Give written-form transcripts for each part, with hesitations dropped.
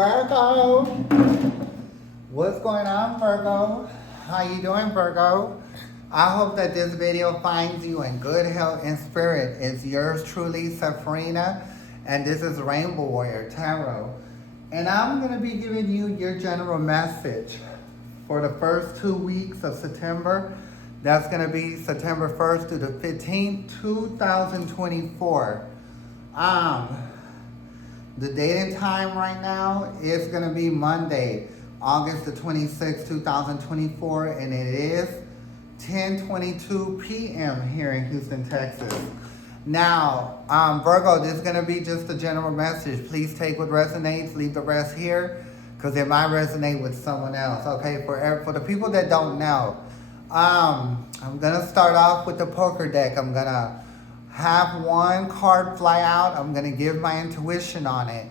Virgo, what's going on, Virgo? How you doing, Virgo? I hope that this video finds you in good health and spirit. It's yours truly, Sabrina, and this is Rainbow Warrior Tarot. And I'm going to be giving you your general message for the first 2 weeks of September. That's going to be September 1st through the 15th, 2024. The date and time right now is going to be Monday, August the 26th, 2024, and it is 10:22 p.m. here in Houston, Texas. Now, Virgo, this is going to be just a general message. Please take what resonates, leave the rest here, because it might resonate with someone else. Okay, for the people that don't know, I'm going to start off with the poker deck. I'm going to have one card fly out. I'm going to give my intuition on it.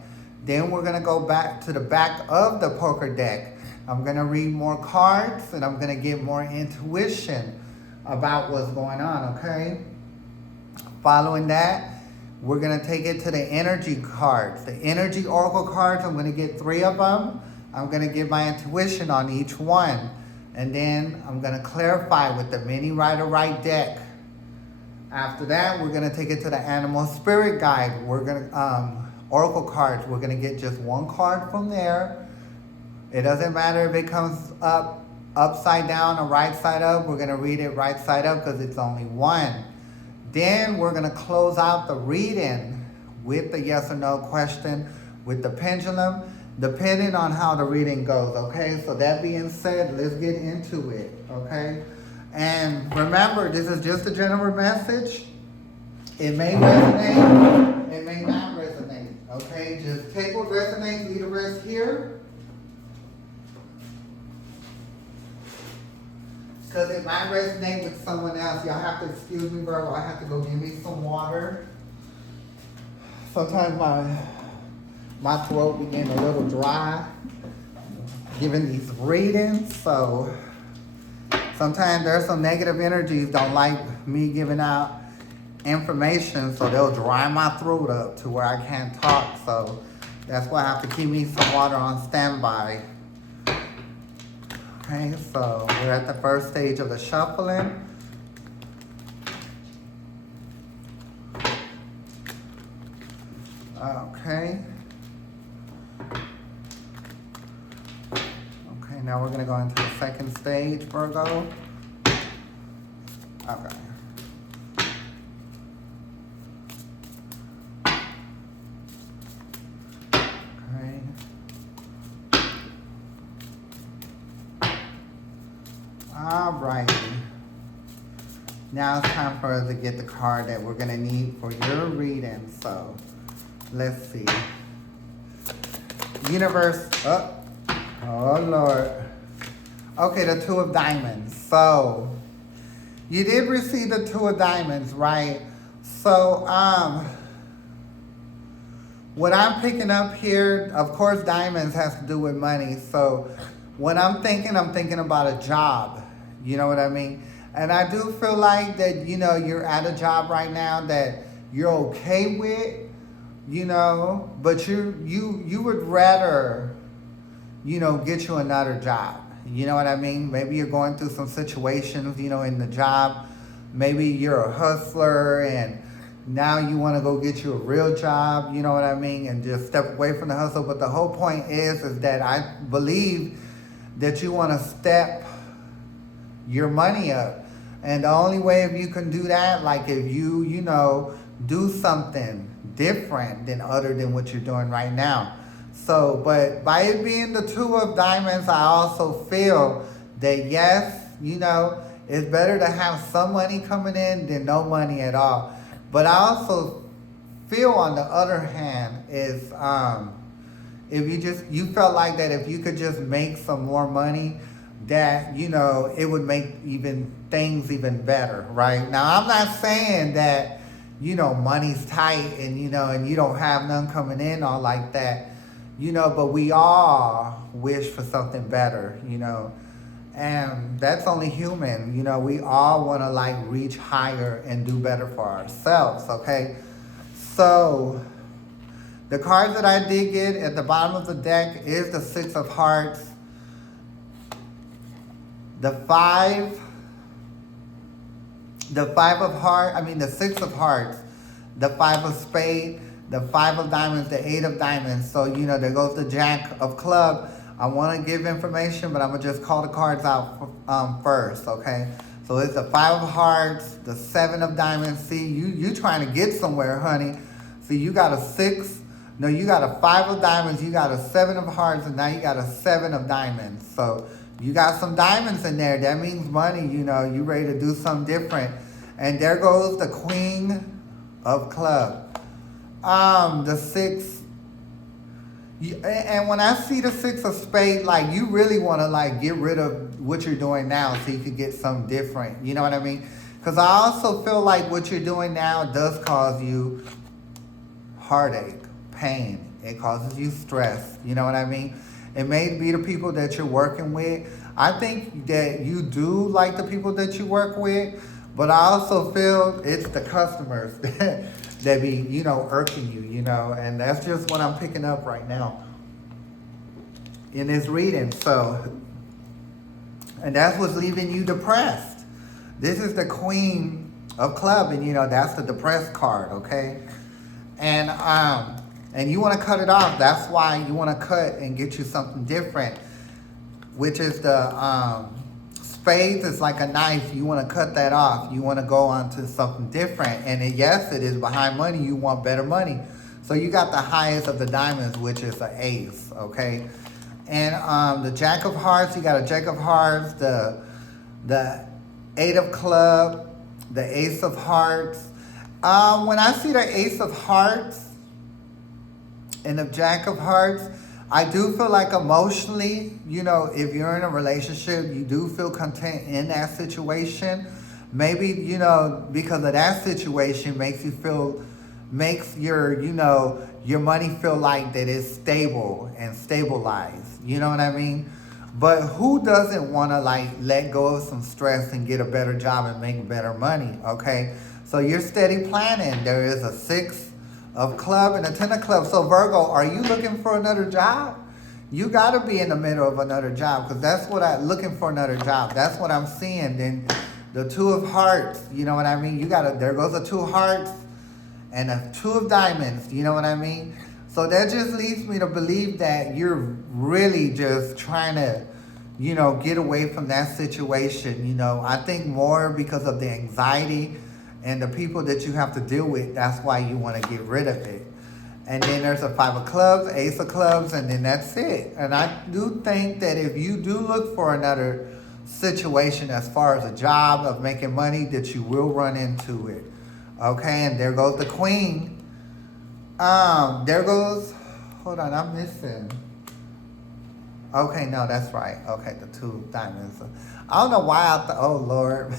Then we're going to go back to the back of the poker deck. I'm going to read more cards and I'm going to give more intuition about what's going on, okay? Following that, we're going to take it to the energy cards. The energy oracle cards, I'm going to get 3 of them. I'm going to give my intuition on each one. And then I'm going to clarify with the mini rider-right deck. After that, we're going to take it to the animal spirit guide. We're going to, oracle cards, we're going to get just one card from there. It doesn't matter if it comes up, upside down or right side up. We're going to read it right side up because it's only one. Then we're going to close out the reading with the yes or no question with the pendulum, depending on how the reading goes, okay? So that being said, let's get into it, okay? And remember, this is just a general message. It may resonate, it may not resonate, okay? Just take what resonates, leave the rest here. Because it might resonate with someone else. Y'all have to excuse me, Virgo. I have to go get me some water. Sometimes my throat be getting a little dry giving these readings, so sometimes there's some negative energies don't like me giving out information, so they'll dry my throat up to where I can't talk. So that's why I have to keep me some water on standby. Okay, so we're at the first stage of the shuffling. Okay. Okay, now we're going to go into the second stage, Virgo. Okay. Okay. Alrighty. Now it's time for us to get the card that we're going to need for your reading. So, let's see. Universe, oh Lord. Okay, the 2 of Diamonds. So, you did receive the 2 of Diamonds, right? So, what I'm picking up here, of course, diamonds has to do with money. So, when I'm thinking about a job. You know what I mean? And I do feel like that, you know, you're at a job right now that you're okay with, you know, but you would rather, you know, get you another job. You know what I mean? Maybe you're going through some situations, you know, in the job. Maybe you're a hustler and now you want to go get you a real job, you know what I mean? And just step away from the hustle. But the whole point is that I believe that you want to step your money up. And the only way if you can do that, like if you know, do something different than other than what you're doing right now. So, but by it being the 2 of Diamonds, I also feel that yes, you know, it's better to have some money coming in than no money at all. But I also feel on the other hand is if you felt like that if you could just make some more money, that, you know, it would make things even better, right? Now, I'm not saying that, you know, money's tight and, you know, and you don't have none coming in all like that, you know, but we all wish for something better, you know, and that's only human, you know, we all want to like reach higher and do better for ourselves, okay? So The cards that I did get at the bottom of the deck is the Six of Hearts, the Six of Hearts, the Five of Spades, the Five of Diamonds, the Eight of Diamonds. So, there goes the Jack of Club. I want to give information, but I'm going to just call the cards out first, okay? So it's the Five of Hearts, the Seven of Diamonds. See, you trying to get somewhere, honey. See, you got a six. No, you got a Five of Diamonds, you got a Seven of Hearts, and now you got a Seven of Diamonds. So you got some diamonds in there. That means money, you ready to do something different. And there goes the Queen of Clubs. The six. And when I see the Six of Spades, like, you really want to, like, get rid of what you're doing now so you can get something different. You know what I mean? Because I also feel like what you're doing now does cause you heartache, pain. It causes you stress. You know what I mean? It may be the people that you're working with. I think that you do like the people that you work with, but I also feel it's the customers that be, irking you, and that's just what I'm picking up right now in this reading. So, and that's what's leaving you depressed. This is the Queen of Clubs, and that's the depressed card, okay? And you want to cut it off. That's why you want to cut and get you something different, which is the Spades is like a knife. You want to cut that off. You want to go on to something different. And yes, it is behind money. You want better money. So you got the highest of the diamonds, which is an ace, okay? And the Jack of Hearts, you got a Jack of Hearts, the Eight of Clubs, the Ace of Hearts. When I see the Ace of Hearts and the Jack of Hearts, I do feel like emotionally, if you're in a relationship, you do feel content in that situation. Maybe, because of that situation makes your, your money feel like that it's stable and stabilized. You know what I mean? But who doesn't want to, like, let go of some stress and get a better job and make better money, okay? So you're steady planning. There is a Six of Clubs and a Ten of Clubs. So Virgo, are you looking for another job? You got to be in the middle of another job, because that's what looking for another job. That's what I'm seeing. Then the Two of Hearts, you know what I mean? There goes the Two of Hearts and a Two of Diamonds, you know what I mean? So that just leads me to believe that you're really just trying to, get away from that situation. I think more because of the anxiety and the people that you have to deal with. That's why you want to get rid of it. And then there's a Five of Clubs, Ace of Clubs, and then that's it. And I do think that if you do look for another situation as far as a job of making money, that you will run into it. Okay, and there goes the Queen. There goes, hold on, I'm missing. Okay, no, that's right. Okay, the Two of Diamonds. I don't know why oh Lord,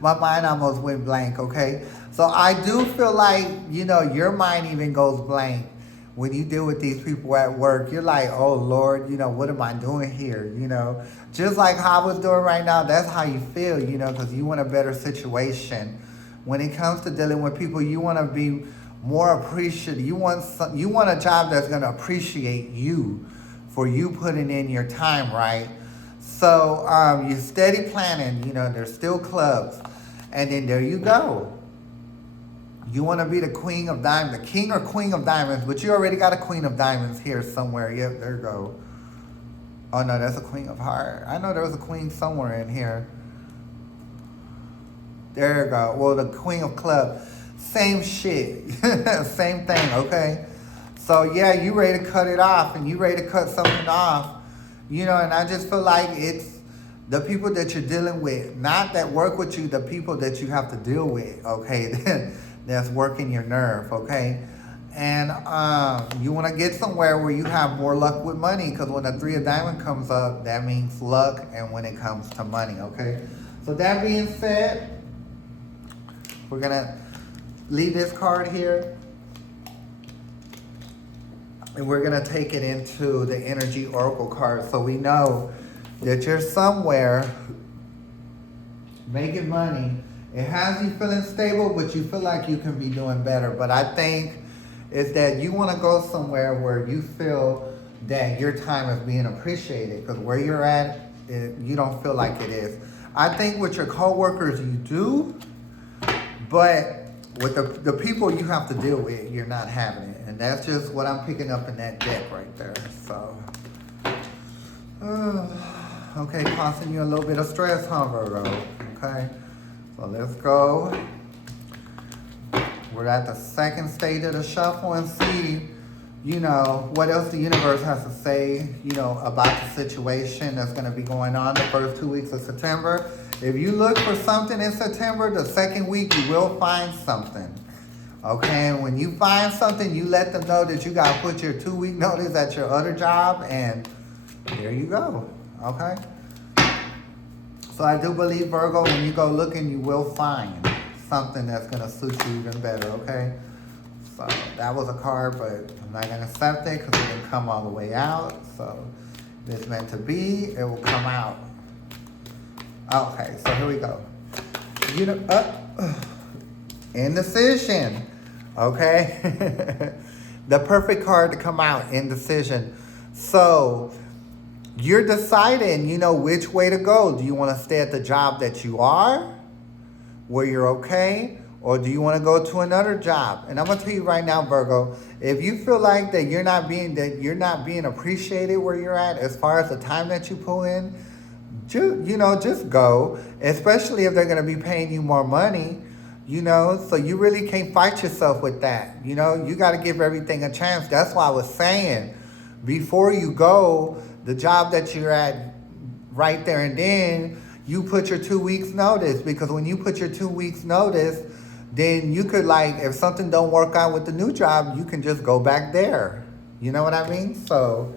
my mind almost went blank, okay? So I do feel like, your mind even goes blank when you deal with these people at work. You're like, oh Lord, what am I doing here? Just like how I was doing right now, that's how you feel, because you want a better situation. When it comes to dealing with people, you want to be more appreciative. You want a job that's going to appreciate you for you putting in your time, right? So you're steady planning, there's still clubs. And then there you go. You want to be the Queen of Diamonds, the King or Queen of Diamonds, but you already got a Queen of Diamonds here somewhere. Yep, there you go. Oh no, that's a Queen of Hearts. I know there was a Queen somewhere in here. There you go. Well, the Queen of Clubs. Same shit. Same thing, okay? So yeah, you ready to cut it off, and you ready to cut something off. And I just feel like it's the people that you're dealing with, not that work with you, the people that you have to deal with, okay? That's working your nerve, okay? And you want to get somewhere where you have more luck with money, because when the Three of Diamonds comes up, that means luck, and when it comes to money, okay? So that being said, we're going to leave this card here. And we're going to take it into the Energy Oracle card. So we know that you're somewhere making money. It has you feeling stable, but you feel like you can be doing better. But I think is that you want to go somewhere where you feel that your time is being appreciated, because where you're at, you don't feel like it is. I think with your coworkers you do, but with the people you have to deal with, you're not having it. And that's just what I'm picking up in that deck right there. So, okay, causing you a little bit of stress, huh, Virgo? Okay, so let's go. We're at the second stage of the shuffle and see, what else the universe has to say, about the situation that's going to be going on the first 2 weeks of September. If you look for something in September, the second week you will find something. Okay, and when you find something, you let them know that you got to put your 2-week notice at your other job, and there you go. Okay? So I do believe, Virgo, when you go looking, you will find something that's going to suit you even better, okay? So that was a card, but I'm not going to accept it because it didn't come all the way out. So if it's meant to be, it will come out. Okay, so here we go. Indecision, okay? The perfect card to come out, indecision. So you're deciding, which way to go. Do you want to stay at the job that you are, where you're okay, or do you want to go to another job? And I'm gonna tell you right now, Virgo, if you feel like that you're not being appreciated where you're at, as far as the time that you pull in, just go. Especially if they're gonna be paying you more money, So you really can't fight yourself with that. You got to give everything a chance. That's why I was saying, before you go, the job that you're at right there and then, you put your 2 weeks notice, because when you put your 2 weeks notice, then you could, if something don't work out with the new job, you can just go back there. You know what I mean? So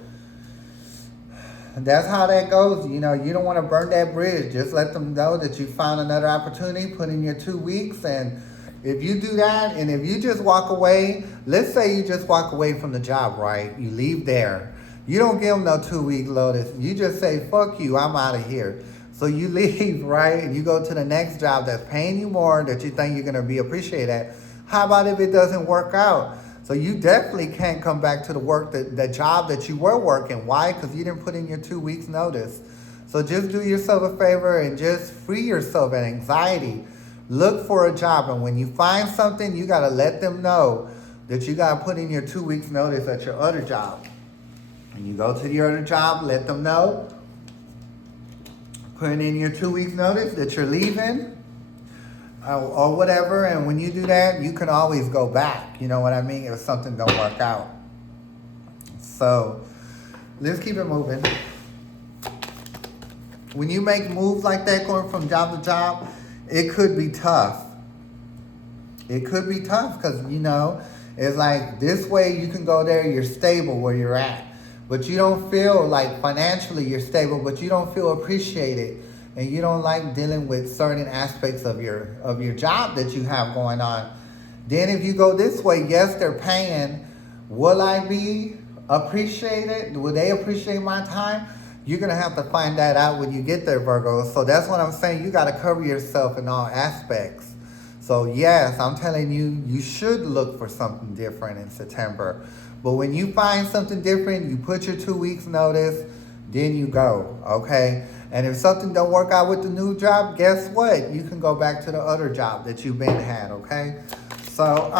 that's how that goes. You don't want to burn that bridge. Just let them know that you found another opportunity, put in your 2 weeks. And if you do that, and if you just walk away, let's say you just walk away from the job, right? You leave there. You don't give them no 2-week notice. You just say, fuck you, I'm out of here. So you leave, right? And you go to the next job that's paying you more, that you think you're going to be appreciated at. How about if it doesn't work out? So you definitely can't come back to the job that you were working. Why? Because you didn't put in your 2 weeks notice. So just do yourself a favor and just free yourself of anxiety. Look for a job. And when you find something, you got to let them know that you got to put in your 2 weeks notice at your other job. And you go to your other job, let them know. Put in your 2 weeks notice that you're leaving. Or whatever, and when you do that, you can always go back. You know what I mean? If something don't work out. So let's keep it moving. When you make moves like that, going from job to job, it could be tough. It could be tough because, it's like this way you can go there, you're stable where you're at. But you don't feel like financially you're stable, but you don't feel appreciated. And you don't like dealing with certain aspects of your job that you have going on. Then if you go this way, yes, they're paying. Will I be appreciated? Will they appreciate my time? You're going to have to find that out when you get there, Virgo. So that's what I'm saying. You got to cover yourself in all aspects. So yes, I'm telling you, you should look for something different in September. But when you find something different, you put your 2 weeks notice, then you go, okay? And if something don't work out with the new job, guess what? You can go back to the other job that you've been had, okay? So,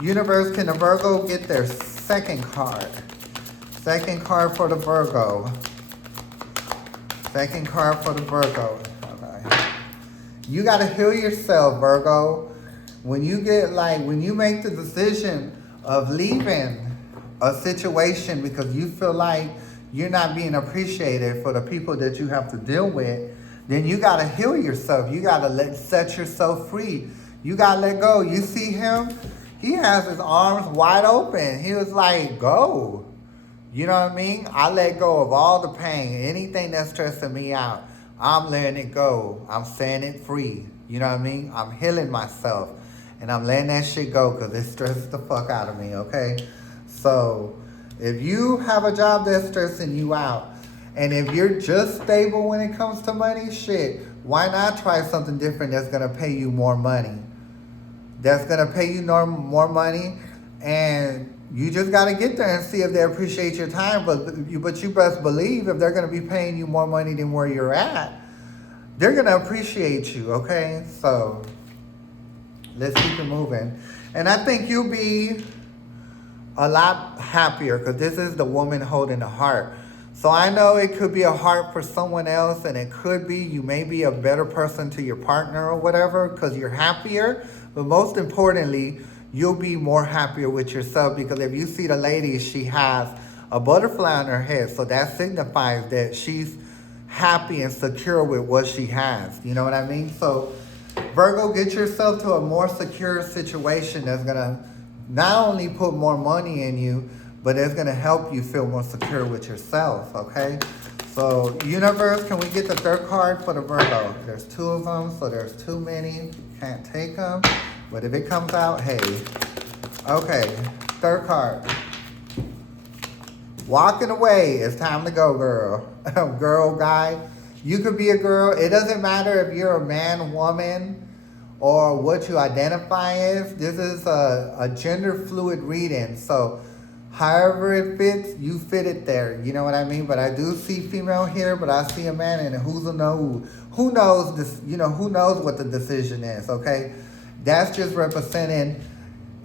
universe, can the Virgo get their second card? Second card for the Virgo. Second card for the Virgo. Okay. You got to heal yourself, Virgo. When you make the decision of leaving a situation because you feel like you're not being appreciated for the people that you have to deal with, then you got to heal yourself. You got to set yourself free. You got to let go. You see him? He has his arms wide open. He was like, go. You know what I mean? I let go of all the pain. Anything that's stressing me out, I'm letting it go. I'm setting it free. You know what I mean? I'm healing myself. And I'm letting that shit go because it stresses the fuck out of me, okay? So if you have a job that's stressing you out, and if you're just stable when it comes to money, shit, why not try something different that's going to pay you more money? That's going to pay you more money, And you just got to get there and see if they appreciate your time. But you best believe if they're going to be paying you more money than where you're at, they're going to appreciate you, okay? So let's keep it moving. And I think you'll be a lot happier because this is the woman holding the heart. So I know it could be a heart for someone else, and it could be you may be a better person to your partner or whatever because you're happier. But most importantly, you'll be more happier with yourself because if you see the lady, she has a butterfly on her head. So that signifies that she's happy and secure with what she has. You know what I mean? So Virgo, get yourself to a more secure situation that's going to not only put more money in you, but it's going to help you feel more secure with yourself, okay? So, universe, can we get the third card for the Virgo? There's 2 of them, so there's too many. Can't take them. But if it comes out, hey. Okay, third card. Walking away. It's time to go, girl. Girl, guy. You could be a girl. It doesn't matter if you're a man, woman, or what you identify as. This is a gender fluid reading. So, however it fits, you fit it there. You know what I mean? But I do see female here, but I see a man, and who knows this? You know, who knows what the decision is? Okay, that's just representing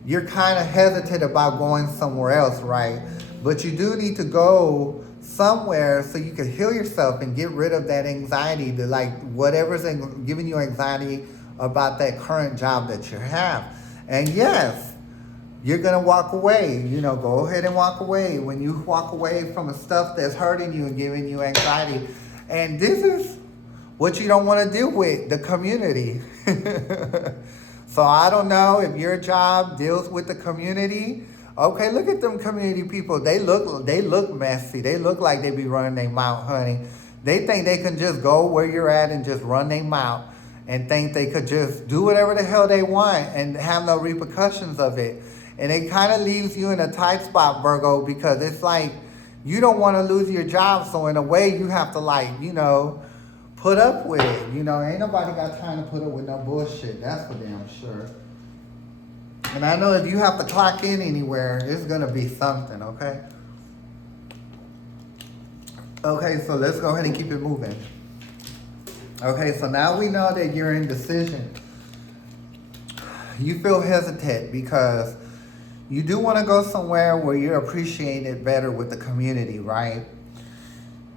you're kind of hesitant about going somewhere else, right? But you do need to go somewhere so you can heal yourself and get rid of that anxiety, to like whatever's giving you anxiety about that current job that you have. And yes, you're going to walk away. You know, go ahead and walk away. When you walk away from the stuff that's hurting you and giving you anxiety. And this is what you don't want to deal with, the community. So I don't know if your job deals with the community. Okay, look at them community people. They look messy. They look like they be running their mouth, honey. They think they can just go where you're at and just run their mouth and think they could just do whatever the hell they want and have no repercussions of it. And it kind of leaves you in a tight spot, Virgo, because it's like you don't want to lose your job. So in a way, you have to like, you know, put up with it. You know, ain't nobody got time to put up with no bullshit. That's for damn sure. And I know if you have to clock in anywhere, it's going to be something, okay? Okay, so let's go ahead and keep it moving. Okay, so now we know that you're in decision. You feel hesitant because you do want to go somewhere where you're appreciated better with the community, right?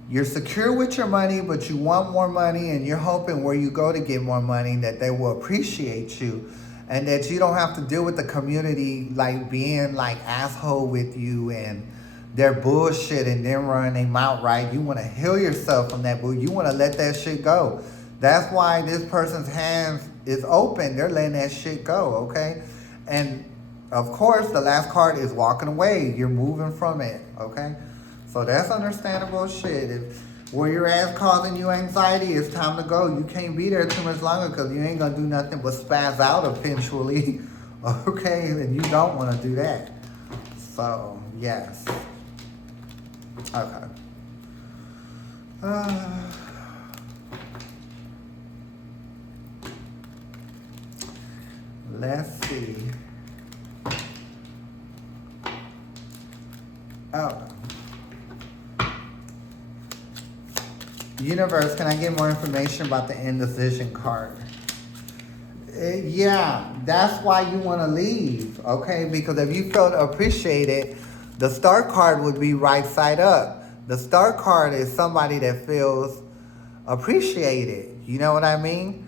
You're secure with your money, but you want more money, and you're hoping where you go to get more money that they will appreciate you and that you don't have to deal with the community like being like asshole with you and their bullshit and them running their mouth, right? You want to heal yourself from that, but you want to let that shit go. That's why this person's hands is open. They're letting that shit go, okay? And of course, the last card is walking away. You're moving from it, okay? So that's understandable shit. If where your ass causing you anxiety, it's time to go. You can't be there too much longer because you ain't going to do nothing but spaz out eventually, okay? And you don't want to do that. So, yes. Okay. Let's see. Oh. Universe, can I get more information about the indecision card? Yeah, that's why you want to leave, okay? Because if you felt appreciated, the star card would be right side up. The star card is somebody that feels appreciated. You know what I mean?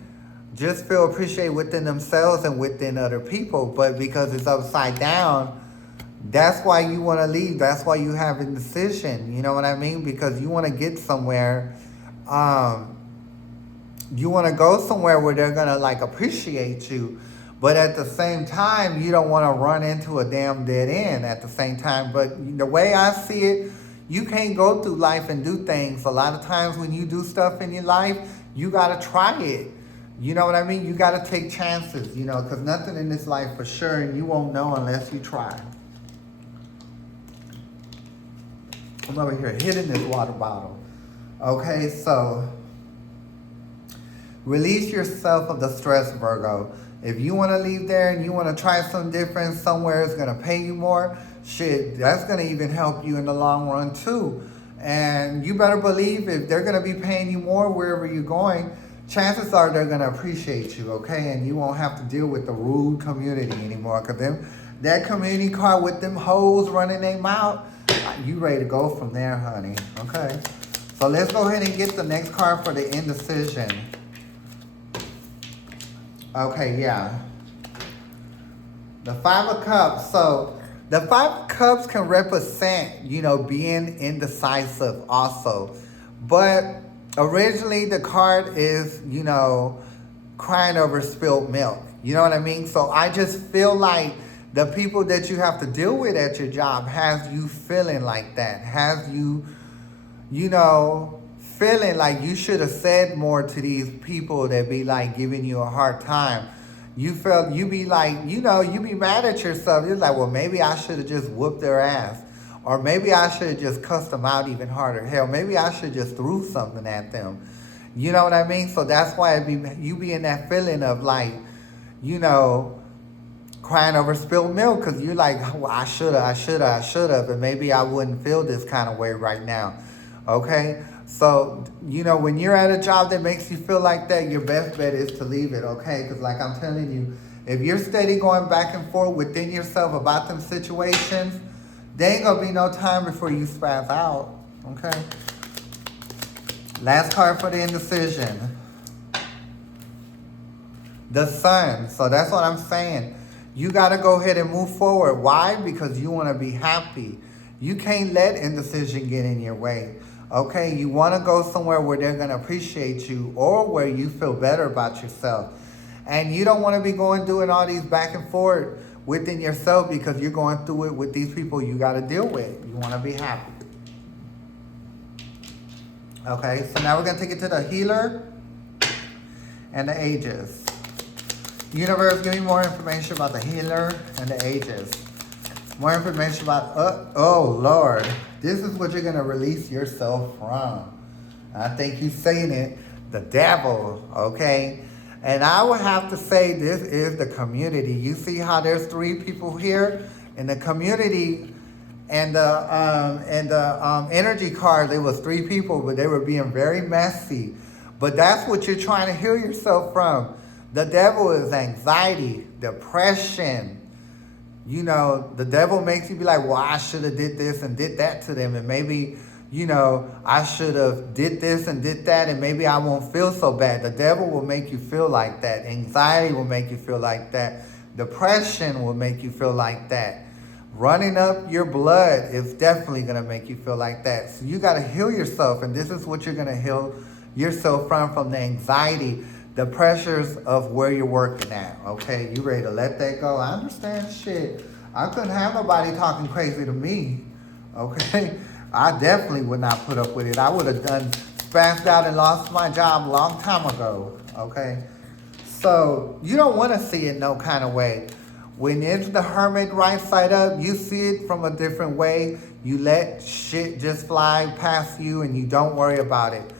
Just feel appreciated within themselves and within other people. But because it's upside down, that's why you want to leave. That's why you have indecision. You know what I mean? Because you want to get somewhere. You want to go somewhere where they're going to like appreciate you. But at the same time, you don't want to run into a damn dead end at the same time. But the way I see it, you can't go through life and do things. A lot of times when you do stuff in your life, you got to try it. You know what I mean? You got to take chances, you know, because nothing in this life for sure, and you won't know unless you try. I'm over here hitting this water bottle. Okay, so release yourself of the stress, Virgo. If you want to leave there and you want to try something different somewhere, it's going to pay you more. Shit, that's going to even help you in the long run too. And you better believe if they're going to be paying you more wherever you're going, chances are they're going to appreciate you, okay? And you won't have to deal with the rude community anymore. Because that community car with them hoes running their mouth, you ready to go from there, honey, okay? So let's go ahead and get the next card for the indecision. Okay, yeah. The Five of Cups. So the Five of Cups can represent, being indecisive also. But originally the card is, crying over spilled milk. You know what I mean? So I just feel like the people that you have to deal with at your job has you feeling like that. Has you, feeling like you should have said more to these people that be like giving you a hard time. You be like, you be mad at yourself. You're like, well, maybe I should have just whooped their ass. Or maybe I should have just cussed them out even harder. Hell, maybe I should just threw something at them. You know what I mean? So that's why you be in that feeling of like, crying over spilled milk. Because you're like, well, I should have. And maybe I wouldn't feel this kind of way right now. Okay? So, when you're at a job that makes you feel like that, your best bet is to leave it, okay? Because like I'm telling you, if you're steady going back and forth within yourself about them situations, there ain't going to be no time before you spaz out, okay? Last card for the indecision. The Sun. So that's what I'm saying. You got to go ahead and move forward. Why? Because you want to be happy. You can't let indecision get in your way. Okay, you want to go somewhere where they're going to appreciate you or where you feel better about yourself. And you don't want to be doing all these back and forth within yourself because you're going through it with these people you got to deal with. You want to be happy. Okay, so now we're going to take it to the Healer and the Ages. Universe, give me more information about the Healer and the Ages. More information about, oh Lord, this is what you're going to release yourself from. I think you're saying it, the devil, okay? And I would have to say this is the community. You see how there's 3 people here in the community, and the energy card, there was 3 people, but they were being very messy. But that's what you're trying to heal yourself from. The devil is anxiety, depression. The devil makes you be like, well, I should have did this and did that to them. And maybe, I should have did this and did that. And maybe I won't feel so bad. The devil will make you feel like that. Anxiety will make you feel like that. Depression will make you feel like that. Running up your blood is definitely going to make you feel like that. So you got to heal yourself. And this is what you're going to heal yourself from the anxiety, the pressures of where you're working at, okay? You ready to let that go? I understand shit. I couldn't have nobody talking crazy to me, okay? I definitely would not put up with it. I would have spazzed out and lost my job a long time ago, okay? So you don't want to see it no kind of way. When it's the Hermit right side up, you see it from a different way. You let shit just fly past you and you don't worry about it.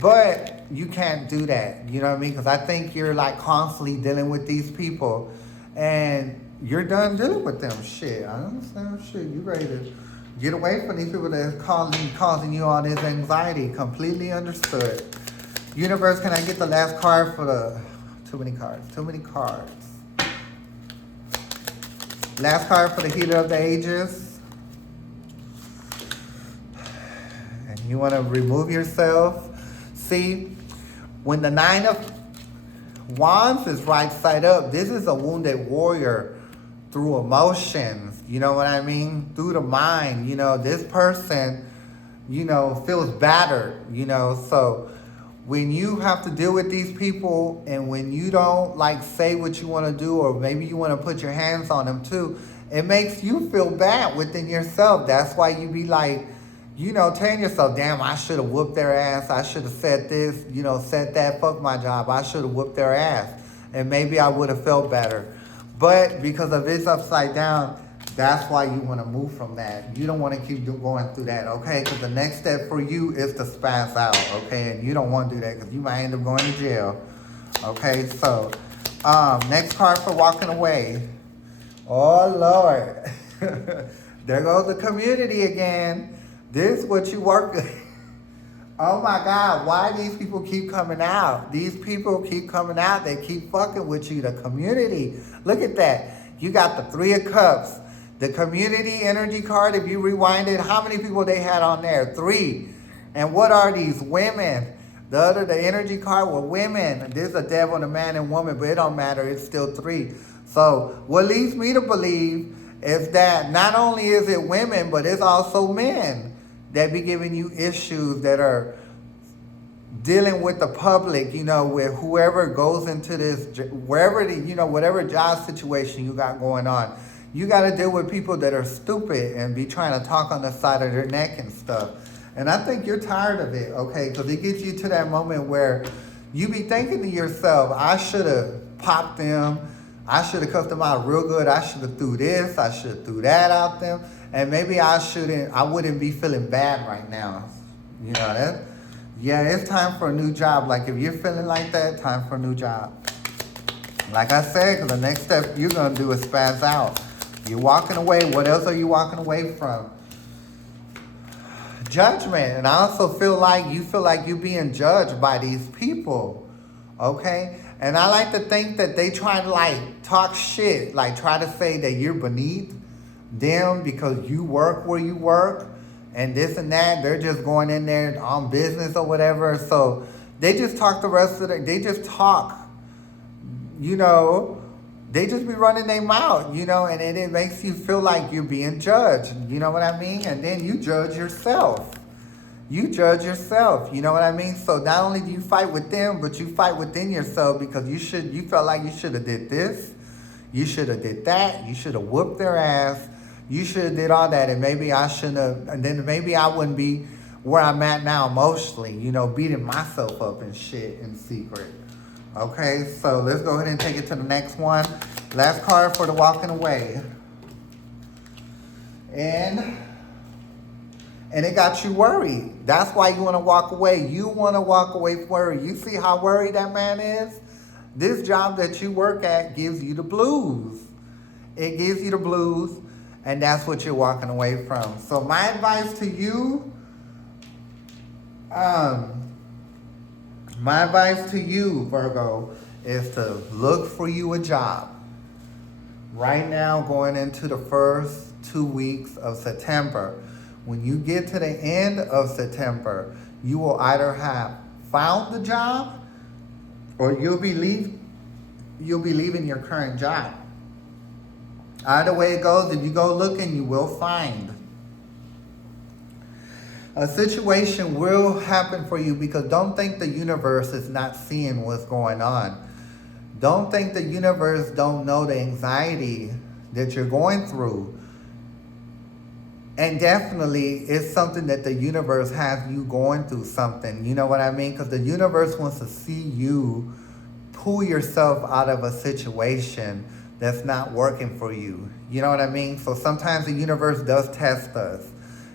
But you can't do that, you know what I mean? Because I think you're like constantly dealing with these people and you're done dealing with them. Shit, I understand shit. You ready to get away from these people that are causing you all this anxiety. Completely understood. Universe, can I get the last card for the... Too many cards. Last card for the Healer of the Ages. And you want to remove yourself. See, when the 9 of Wands is right side up, this is a wounded warrior through emotions. You know what I mean? Through the mind. This person, feels battered. So when you have to deal with these people and when you don't say what you want to do, or maybe you want to put your hands on them too, it makes you feel bad within yourself. That's why you be like, telling yourself, damn, I should have whooped their ass. I should have said this, said that, fuck my job. I should have whooped their ass. And maybe I would have felt better. But because of it's upside down, that's why you want to move from that. You don't want to keep going through that, okay? Because the next step for you is to spaz out, okay? And you don't want to do that because you might end up going to jail, okay? So Next card for walking away. Oh, Lord. There goes the community again. This is what you work with. Oh my God, why these people keep coming out? These people keep coming out. They keep fucking with you. The community. Look at that. You got the Three of Cups. The community energy card, if you rewind it, how many people they had on there? 3. And what are these? Women. The energy card were women. There's a devil and a man and woman, but it don't matter. It's still 3. So what leads me to believe is that not only is it women, but it's also men that be giving you issues that are dealing with the public, with whoever goes into this, wherever, whatever job situation you got going on. You got to deal with people that are stupid and be trying to talk on the side of their neck and stuff. And I think you're tired of it, okay? Because it gets you to that moment where you be thinking to yourself, I should have popped them. I should have cussed them out real good. I should have threw this. I should have threw that out them. And maybe I wouldn't be feeling bad right now. It's time for a new job. Like if you're feeling like that, time for a new job. Like I said, because the next step you're going to do is spaz out. You're walking away. What else are you walking away from? Judgment. And I also feel like you're being judged by these people. Okay? And I like to think that they try to talk shit, try to say that you're beneath them because you work where you work and this and that. They're just going in there on business or whatever. So they just talk they just talk, they just be running their mouth, and it makes you feel like you're being judged. You know what I mean? And then you judge yourself. You judge yourself, you know what I mean? So not only do you fight with them, but you fight within yourself because you felt like you should have did this, you should have did that, you should have whooped their ass, you should have did all that, and maybe I shouldn't have, and then maybe I wouldn't be where I'm at now emotionally, beating myself up and shit in secret. Okay, so let's go ahead and take it to the next one. Last card for the walking away. And it got you worried. That's why you want to walk away. You want to walk away worried. You see how worried that man is? This job that you work at gives you the blues. It gives you the blues, and that's what you're walking away from. So my advice to you, Virgo, is to look for you a job. Right now, going into the first 2 weeks of September, when you get to the end of September, you will either have found the job or you'll be leaving your current job. Either way it goes, if you go looking, you will find. A situation will happen for you because don't think the universe is not seeing what's going on. Don't think the universe don't know the anxiety that you're going through. And definitely, it's something that the universe has you going through something. You know what I mean? Because the universe wants to see you pull yourself out of a situation that's not working for you. You know what I mean? So sometimes the universe does test us.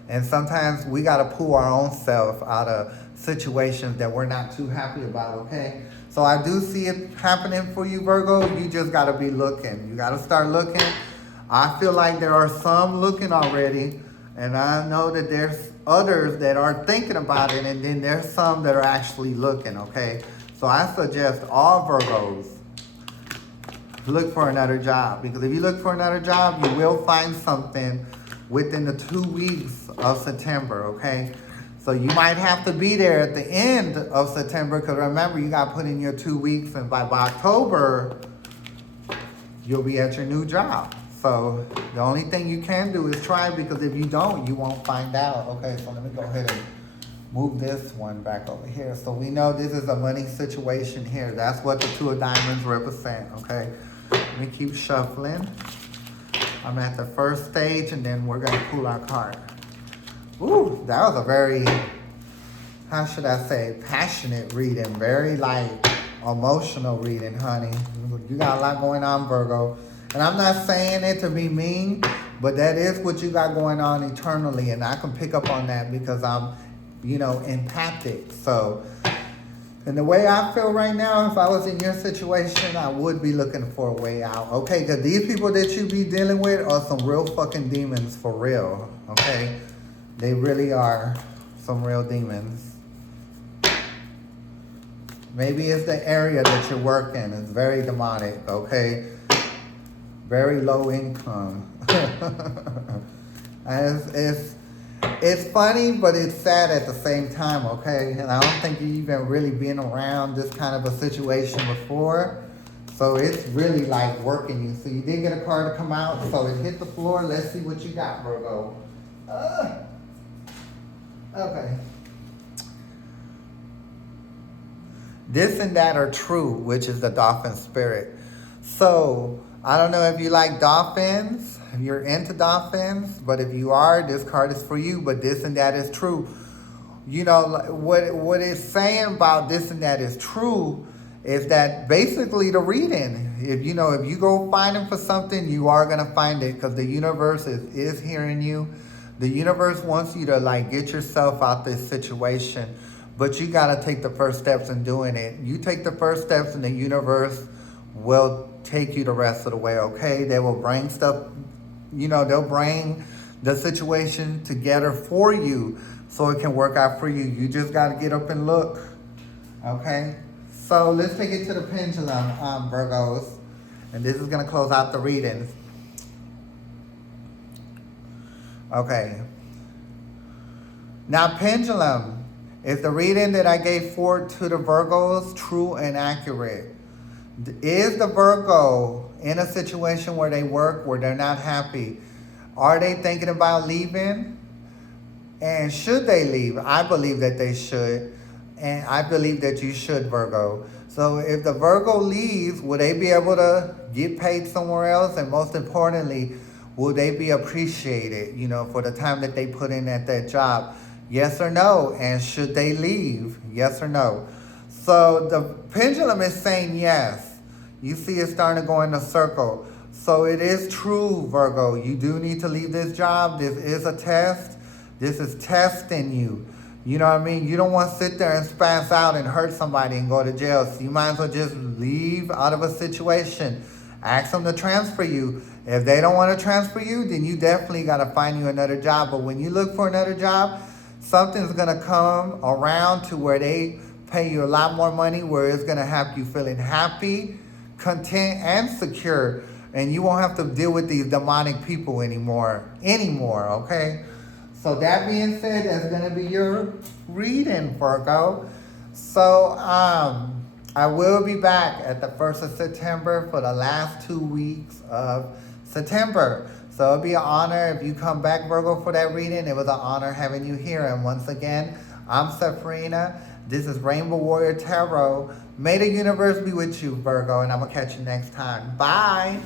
And sometimes we got to pull our own self out of situations that we're not too happy about, okay? So I do see it happening for you, Virgo. You just got to be looking. You got to start looking. I feel like there are some looking already. And I know that there's others that are thinking about it, and then there's some that are actually looking, okay? So I suggest all Virgos look for another job. Because if you look for another job, you will find something within the 2 weeks of September, okay? So you might have to be there at the end of September, because remember, you got to put in your 2 weeks, and by October, you'll be at your new job. So the only thing you can do is try, because if you don't, you won't find out. Okay, so let me go ahead and move this one back over here. So we know this is a money situation here. That's what the 2 of diamonds represent, okay? Let me keep shuffling. I'm at the first stage, and then we're going to pull our card. Ooh, that was a very, how should I say, passionate reading. Very, emotional reading, honey. You got a lot going on, Virgo. And I'm not saying it to be mean, but that is what you got going on eternally. And I can pick up on that because I'm, empathic. So And the way I feel right now, if I was in your situation, I would be looking for a way out. Okay, because these people that you be dealing with are some real fucking demons for real. Okay, they really are some real demons. Maybe it's the area that you're working. It's very demonic. Okay, very low income. And it's funny, but it's sad at the same time, okay? And I don't think you've even really been around this kind of a situation before. So it's really like working you. So you did get a card to come out, so it hit the floor. Let's see what you got, Virgo. Okay. This and that are true, which is the dolphin spirit. So I don't know if you like dolphins, if you're into dolphins, but if you are, this card is for you. But this and that is true. You know, what it's saying about this and that is true is that basically the reading, if you go finding for something, you are going to find it, because the universe is hearing you. The universe wants you to like get yourself out this situation, but you got to take the first steps in doing it. You take the first steps and the universe will take you the rest of the way, okay? They will bring stuff, they'll bring the situation together for you so it can work out for you. You just got to get up and look, okay? So let's take it to the pendulum, Virgos. And this is going to close out the readings. Okay. Now, pendulum is the reading that I gave forward to the Virgos true and accurate? Is the Virgo in a situation where they work, where they're not happy? Are they thinking about leaving? And should they leave? I believe that they should. And I believe that you should, Virgo. So if the Virgo leaves, will they be able to get paid somewhere else? And most importantly, will they be appreciated, for the time that they put in at that job? Yes or no? And should they leave? Yes or no? So the pendulum is saying yes. You see it starting to go in a circle. So it is true, Virgo. You do need to leave this job. This is a test. This is testing you. You know what I mean? You don't want to sit there and spaz out and hurt somebody and go to jail. So you might as well just leave out of a situation. Ask them to transfer you. If they don't want to transfer you, then you definitely got to find you another job. But when you look for another job, something's going to come around to where they pay you a lot more money, where it's going to have you feeling happy, content, and secure. And you won't have to deal with these demonic people anymore, okay? So that being said, that's going to be your reading, Virgo. So I will be back at the 1st of September for the last 2 weeks of September. So it'll be an honor if you come back, Virgo, for that reading. It was an honor having you here. And once again, I'm Sabrina. This is Rainbow Warrior Tarot. May the universe be with you, Virgo, and I'm going to catch you next time. Bye.